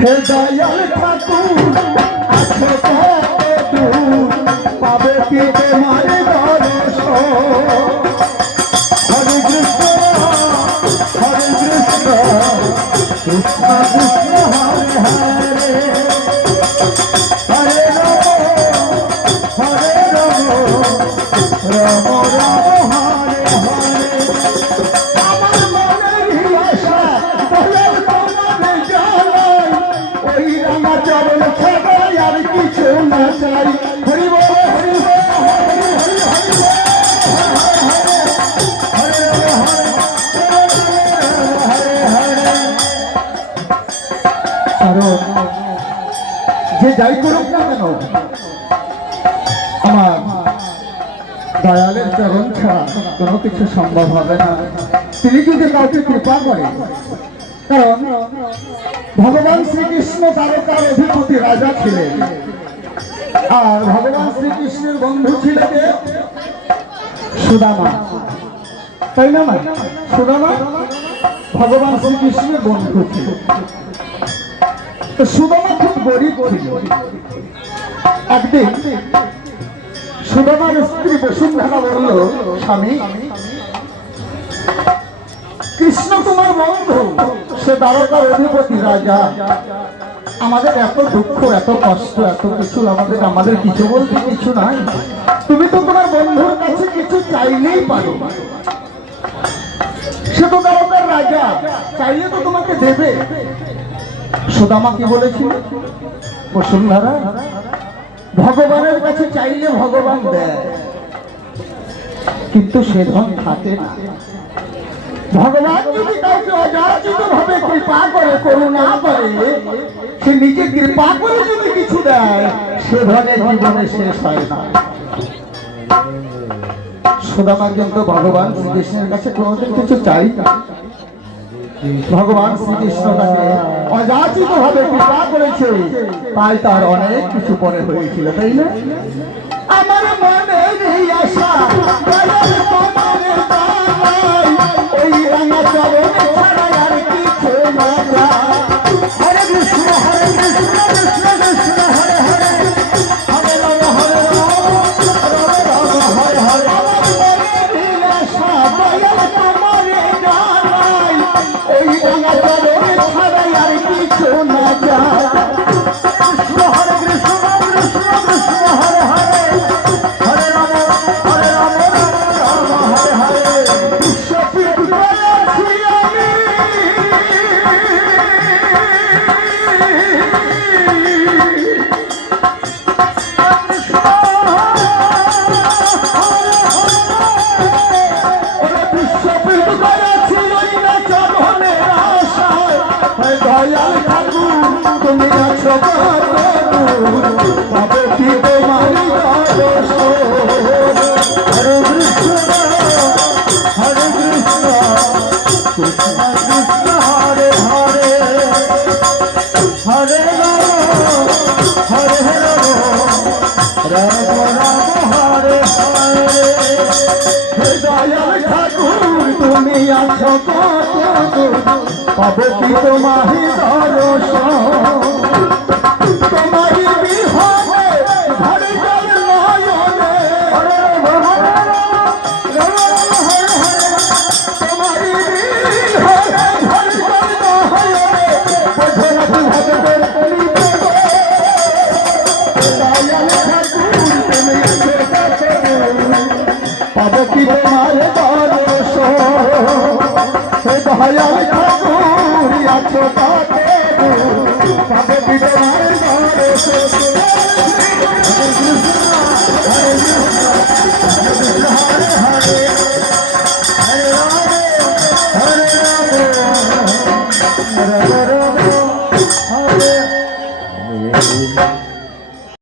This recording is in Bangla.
হে দয়াল ঠাকুর আছে কত দূর পাবে কি তোমার দর্শন হরে কৃষ্ণ কৃষ্ণ কৃষ্ণ হরে হরে হরে রাম রাম রাম হরে হরে আমার মনের আশা দয়াল তোমার জানাই ওই রামা চরণ ছাড়াই আর কিছু না চাই হরি বল হরি বল হরি হরি হরি যে যাই করুক না কেন আমার দয়ালের চরণ ছাড়া কোনো কিছু সম্ভব হবে না তিনি যদি কাউকে কৃপা করে কারণ ভগবান শ্রীকৃষ্ণ তারকার অধিপতি রাজা ছিলেন আর ভগবান শ্রীকৃষ্ণের বন্ধু ছিলেন সুদামা তাই না সুদামা ভগবান শ্রীকৃষ্ণের বন্ধু ছিল তো সুদামা খুব গরিব ছিল একদিন সুদামার স্ত্রী বসুন্ধরা বলল স্বামী কৃষ্ণ তোমার বন্ধু সে দ্বারকার অধিপতি রাজা আমাদের এত দুঃখ এত কষ্ট এত কিছু আমাদের কিছু বলতে কিছু নাই তুমি তো তোমার বন্ধুর কাছে কিছু চাইলেই পারো সে তো দ্বারকার রাজা চাইলে তো তোমাকে দেবে সুদামা কি বলেছিল বসুন্ধরা ভগবানের কাছে চাইলে ভগবান দেয় কিন্তু সে ধন থাকে না ভগবান যদি কাউকে অযাচিত ভাবে কৃপা করে করুণা করে সে নিজে কৃপা করে যদি কিছু দেয় সে ধনে জীবনে শেষ হয় না সুদামা কিন্তু ভগবান শ্রীকৃষ্ণের কাছে কোনোদিন কিছু চাই না ভগবান শ্রীকৃষ্ণ তাকে অযাচিত ভাবে কৃপা করেছে তাই তার অনেক কিছু পরে হয়েছিল তাই না আমার মনে এই আশা ওই রাঙা চরণ ছাড়া আর কিছু না হরে কৃষ্ণ হরে কৃষ্ণ কৃষ্ণ কৃষ্ণ হরে হরে হরে রাম হরে রাম রাম হরে হরে আমার মনে এই আশা দয়াল তোমারে জানাই ওই রাঙা চরণ ছাড়া আর কিছু না কৃষ্ণ হরে কৃষ্ণ কৃষ্ণ কৃষ্ণ হরে হরে হরে রাম রাম রাম হরে হরে বিশ্বপিত করেছি আমি বিশ্বপিত করেছি ওই না চরণের আশায় দয়াল ঠাকুর তুমি আছো পাবে কি তোমার দর্শন হরে কৃষ্ণ কৃষ্ণ কৃষ্ণ হরে হরে হরে রাম রাম রাম হরে হরে হে দয়াল ঠাকুর তুমি আছো কত পাবে কি তোমারি দর্শন তোমারি বিহনে ঘরে জল নয়নে তোমারি বিহনে ঘরে জল নয়নে বোঝে না ভগবানের কলিতে দয়াল ঠাকুর তুমি আছো কত পাবে কি তোমার দর্শন হে দয়াল ঠাকুর আছো তাতে পাবে কি তোমার দর্শন